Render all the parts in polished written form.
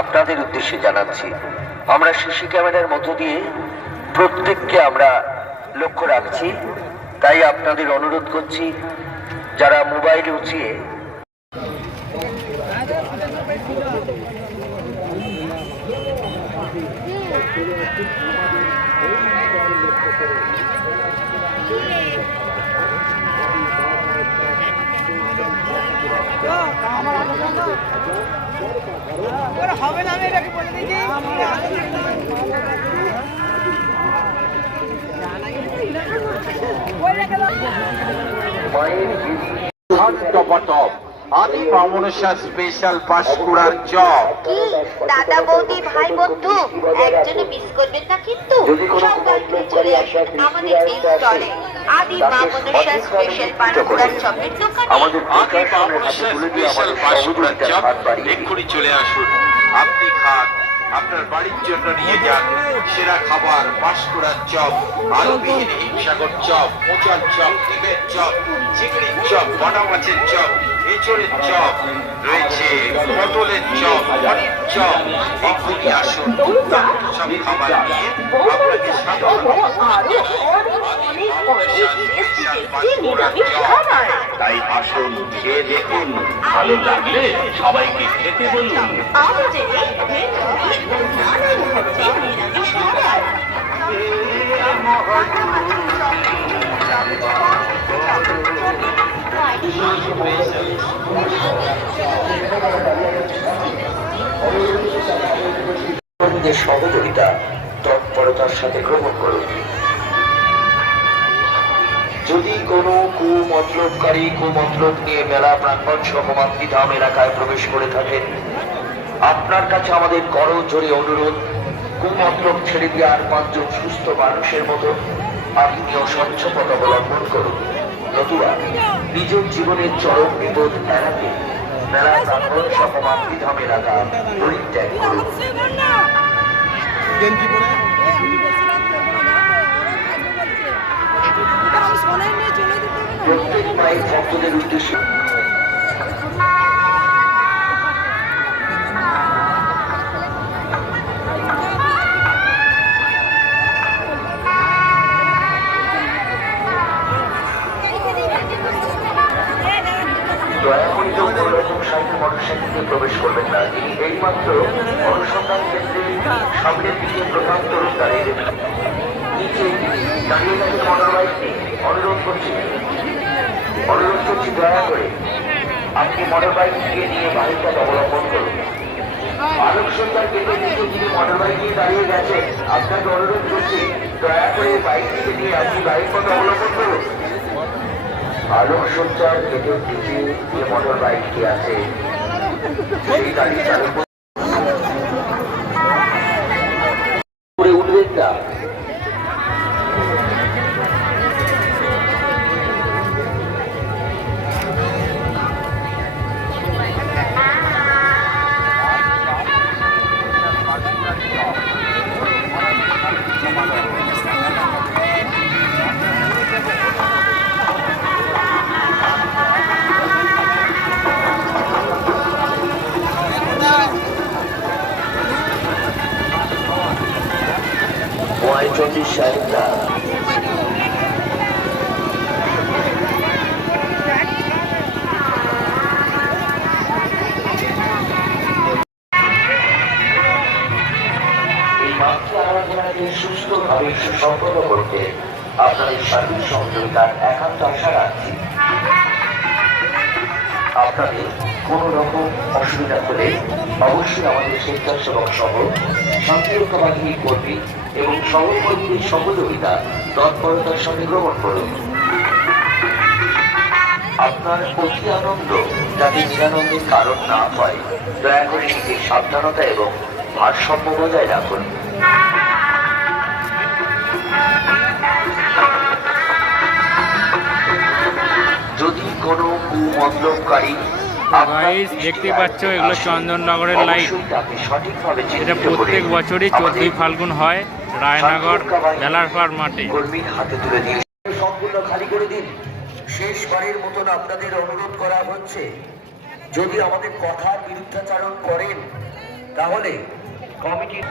আপনাদের উদ্দেশ্যে জানাচ্ছি, আমরা সিসি ক্যামেরার মধ্য দিয়ে প্রত্যেককে আমরা লক্ষ্য রাখছি। তাই আপনাদের অনুরোধ করছি, যারা মোবাইল উঁচিয়ে হবে না, আমি এটাকে বলে দিচ্ছি। আদি মামনসা স্পেশাল পাঁশকুড়ার চপ। কি দাদা বৌদি ভাই বন্ধু একজনে মিস করবেন না কিন্তু। সবাইকে চলে আসুন আমাদের এই স্টলে, আদি মামনসা স্পেশাল পাঁশকুড়ার চপের দোকানে। আদি মামনসা স্পেশাল পাঁশকুড়ার চপ এক্ষুনি চলে আসুন। আপনি খান, আপনার বাড়ির জন্য নিয়ে যান সেরা খাবার। পাঁশকুড়ার চপ, আলুবিহীন হিমসাগর চপ, মোচার চপ, ডিমের চপ, চিংড়ির চপ, বাটা মাছের চপ, এঁচড়ের চপ রয়েছে, পটলের চপ, পনির চপ। এক্ষুনি আসুন, সব খাবার নিয়ে আপনাকে তাই আসুন, খেয়ে দেখুন, ভালো লাগলে সবাইকে খেতে বলুন। সহযোগিতা তৎপরতার সাথে গ্রহণ করুন। যদি কোনো কুমতলবকারী কুমতলব নিয়ে মেলা প্রাঙ্গণ সহ মাতৃধাম এলাকায় প্রবেশ করে থাকেন, আপনার কাছে আমাদের করজোড়ে অনুরোধ, কুমতলব ছেড়ে দিয়ে আর 5 জন সুস্থ মানুষের মতো আপনিও স্বচ্ছ পথ অবলম্বন করুন। নতুবা নিজের জীবনের চরম বিপদ এড়াতে মেলা প্রাঙ্গণ সহ মাতৃধাম এলাকা পরিত্যাগ করুন। প্রত্যেক মায়ের ভক্তদের উদ্দেশ্যে দয়াকরিত কোনো রকম সাইকেল মোটরসাইকেলে প্রবেশ করবেন না। তিনি এইমাত্র অনুসন্ধান কেন্দ্রের সামনের দিকে প্রধান তরুণ দাঁড়িয়ে নিচে দাঁড়িয়ে গেছে মোটর বাইক নিয়ে। অনুরোধ করছি দয়া করে আপনি মোটর বাইক নিয়ে বাহিরপথ অবলম্বন করুন। আলোকসজ্জার কেন্দ্রের নিচে যিনি মোটর বাইক নিয়ে দাঁড়িয়ে গেছেন, আপনাকে অনুরোধ করছি দয়া করে বাইক নিয়ে আপনি বাহিরপথ অবলম্বন করুন। আলোকসজ্জার কেন্দ্রের নিচে যে মোটর বাইকটি আছে সেই গাড়ি চালক করে উঠবেন না। চন্ডী সাহেবরা সুস্থভাবে সুসম্পন্ন করতে আপনাদের সার্বিক সহযোগিতার একান্ত আশা রাখছি। আপনাদের কোন রকম অসুবিধা হলে অবশ্যই আমাদের স্বেচ্ছাসেবক সহ শান্তিরক্ষা বাহিনীর কর্মী এবং সহকর্মীদের সহযোগিতা তৎপরতার সঙ্গে গ্রহণ করুন। আপনার অতি আনন্দ যাতে নিরানন্দের কারণ না হয়, দয়া করে নিজের সাবধানতা এবং ভারসাম্য বজায় রাখুন। যদি কোনো কুমতলবকারী দেখতে পাচ্ছ, এগুলো চন্দননগরের লাইট। এটা প্রত্যেক বছরই 14ই ফাল্গুন হয় রায়নগর বেলারপাড় মাঠে। কর্মীর হাতে তুলে দিন, সম্পূর্ণ খালি করে দিন। শেষবারের মতন আপনাদের অনুরোধ করা হচ্ছে, যদি আমাদের কথার বিরুদ্ধাচরণ করেন তাহলে কমিটির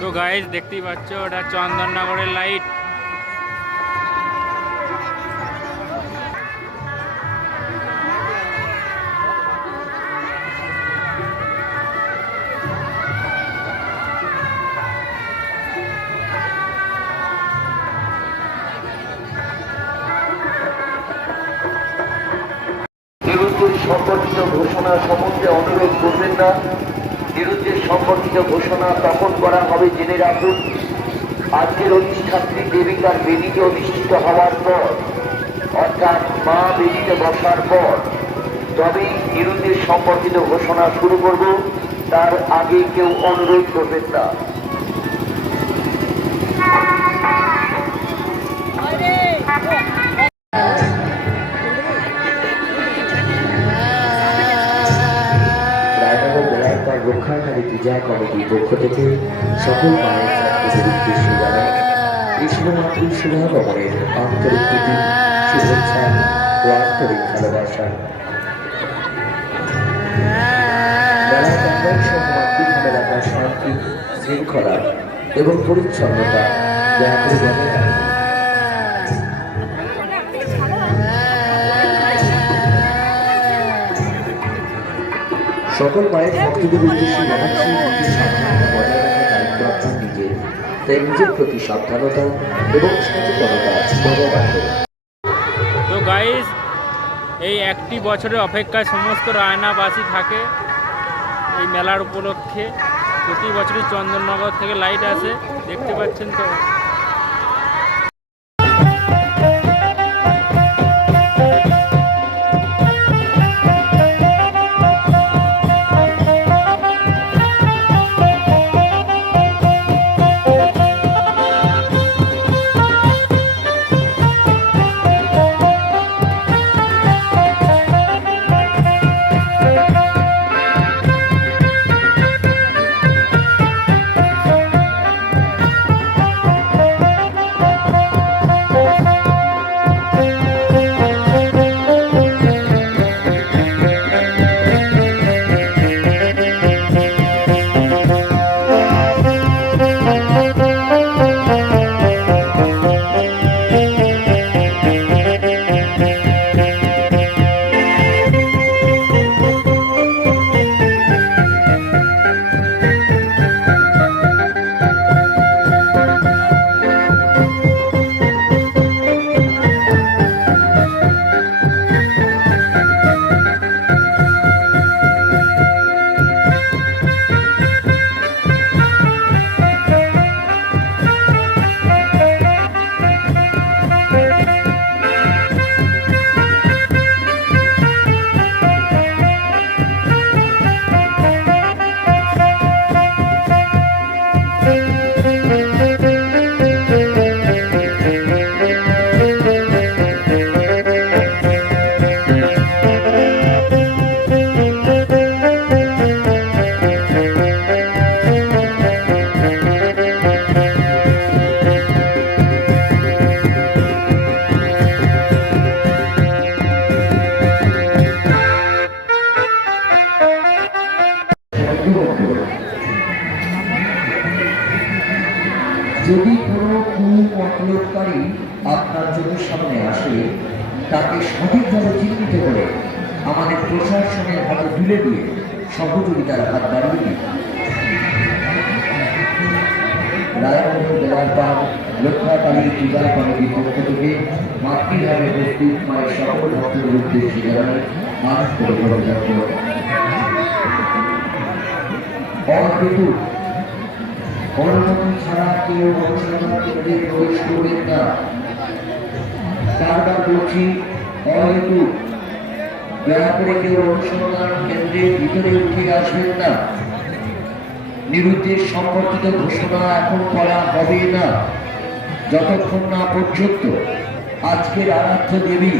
তো গাইজ দেখতেই পাচ্ছ ওটা চন্দননগরের লাইট। বিরুদ্ধের সম্পর্কিত ঘোষণা সম্বন্ধে অনুরোধ করবেন না। বিরুদ্ধের সম্পর্কিত ঘোষণা তখন করা হবে জেনে রাখুন আজকের অনুষ্ঠানটি দেবিকার বেদিতে অধিষ্ঠিত হওয়ার পর, অর্থাৎ মা বেদিতে বসার পর তবেই বিরুদ্ধের সম্পর্কিত ঘোষণা শুরু করব। তার আগে কেউ অনুরোধ করবেন না। রায়নগর বেলায়তার রক্ষাকারী পূজা কমিটির পক্ষ থেকে সকল মায়ের ভক্তদের উদ্দেশ্যে জানাই কৃষ্ণমাতৃ শুভাগমনের আন্তরিক প্রীতি, শুভেচ্ছা ও আন্তরিক ভালোবাসা। মেলায় প্রাঙ্গণ সহ মাতৃধাম এলাকার শান্তি, শৃঙ্খলা এবং পরিচ্ছন্নতা দয়া করে বজায় রাখুন। সকল মায়ের ভক্তদের উদ্দেশ্যে জানাচ্ছি নিজের সাবধানতা বজায় রাখার দায়িত্ব আপনার নিজের, তাই নিজের প্রতি সাবধানতা এবং সচেতনতা বজায় রাখুন। তো গাইজ এই একটি বছরের অপেক্ষায় সমস্ত রায়নাবাসী থাকে এই মেলার উপলক্ষে। প্রতি বছরই চন্দননগর থেকে লাইট আসে, দেখতে পাচ্ছেন তো। যদি কোনো কুমতলবকারী আপনার চোখের সামনে আসে, তাকে সঠিকভাবে চিহ্নিত করে আমাদের প্রশাসনের হাতে তুলে দিয়ে সহযোগিতার হাত বাড়িয়ে দিন। রায়নগর বেলারপাড় রক্ষাকারী পূজা কমিটির পক্ষ থেকে মাতৃভাবে উপস্থিত মায়ের সকল ভক্তদের উদ্দেশ্যে জানাই আন্তরিক অভিনন্দন। অনুমতি ছাড়া কেউ অনুসন্ধান কেন্দ্রে প্রবেশ করবেন না। বারবার বলছি, অহেতু দয়া করে কেউ অনুসন্ধান কেন্দ্রের ভিতরে উঠে আসবেন না। নিরুদ্দেশ সম্পর্কিত ঘোষণা এখন করা হবে না যতক্ষণ না পর্যন্ত আজকের আরাধ্য দেবী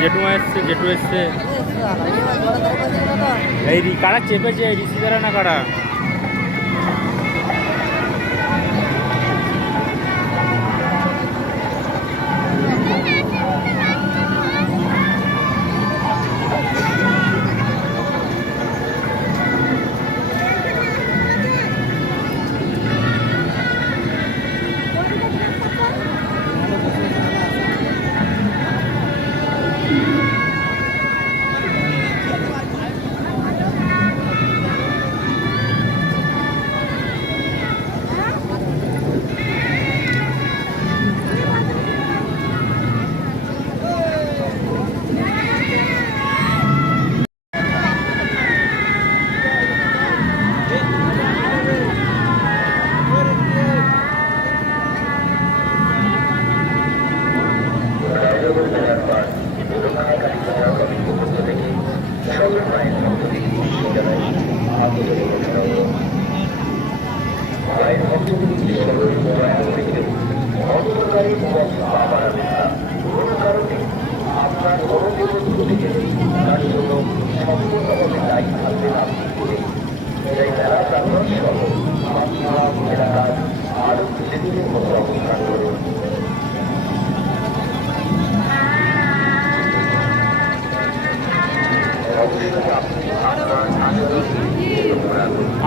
জেঠুমা এসছে, জেঠু এসছে। এই কারা চেপেছে, এই ঋষিদারা না কারা?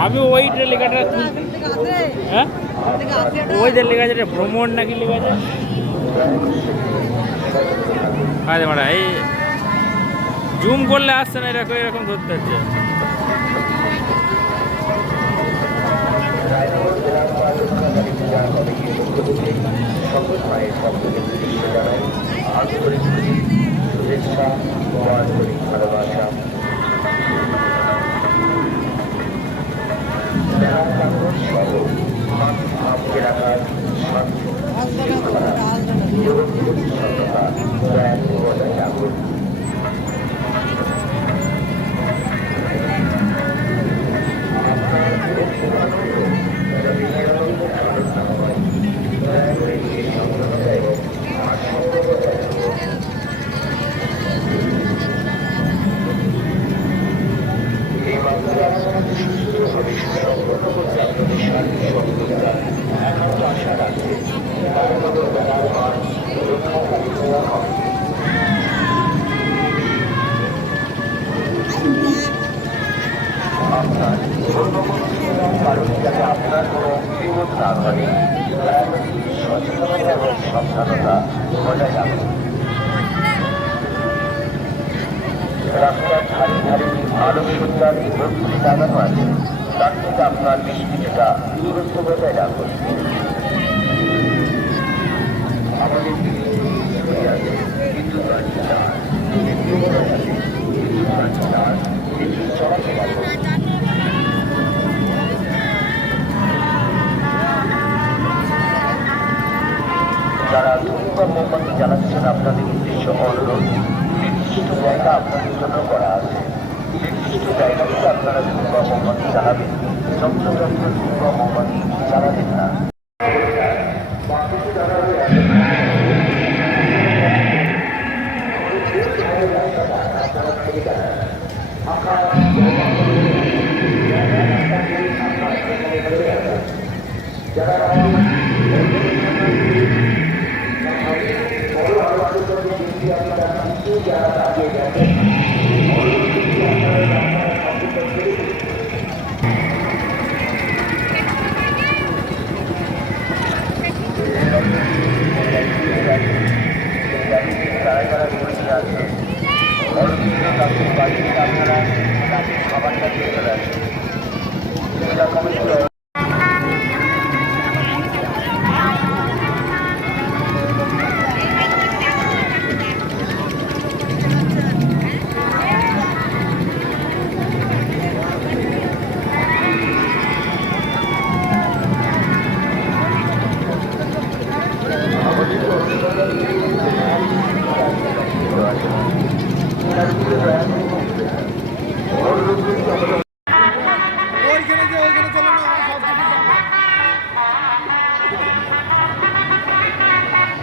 আমি ওইটা লেখাটা হ্যাঁ, ওই যে লেখা আছে ভ্রমণ নাকি লেখা আছে। আরে মারা এই জুম করলে আসছে না, এরকম এরকম ধরতে হচ্ছে। আপনার কোনো বিপদ না ঘটে, সচেতনতা এবং সাবধানতা বজায় রাখুন। রাস্তার ধারে ধারে আলোকসজ্জার বস্তুটি লাগানো আছে, তার থেকে আপনার বেশ কিছুটা দূরত্ব বজায় রাখুন। আমাদের কিন্তু চলাতে পারবো। যারা ধূমপান মোমবাতি জ্বালাচ্ছেন, আপনাদের উদ্দেশ্য অনুরোধ, নির্দিষ্ট জায়গা আপনাদের জন্য করা আছে। নির্দিষ্ট জায়গাতে আপনারা ধূমপান মোমবাতি জ্বালাবেন, যন্ত্রযন্ত্র ধূমপান মোমবাতি জ্বালাবেন না।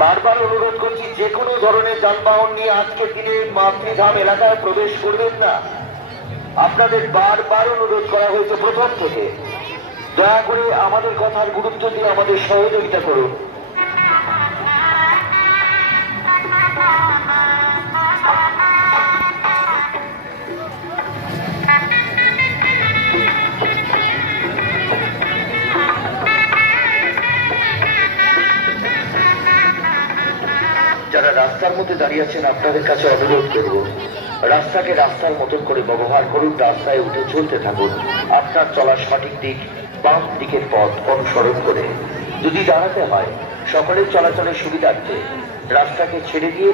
বারবার অনুরোধ করছি, যে কোনো ধরনের যানবাহন নিয়ে আজকের দিনে মাতৃধাম এলাকায় প্রবেশ করবেন না। আপনাদের বারবার অনুরোধ করা হয়েছে প্রথম থেকে। দয়া করে আমাদের কথার গুরুত্ব দিয়ে আমাদের সহযোগিতা করুন। যারা রাস্তার মধ্যে দাঁড়িয়ে আছেন, আপনাদের কাছে অনুরোধ করব, রাস্তাকে রাস্তার মতন করে ব্যবহার করুন, রাস্তায় উঠে চলতে থাকুন। আপনার চলার সঠিক দিক বাম দিকের পথ অনুসরণ করে। যদি দাঁড়াতে হয়, সকলের চলাচলের সুবিধার্থে রাস্তাকে ছেড়ে দিয়ে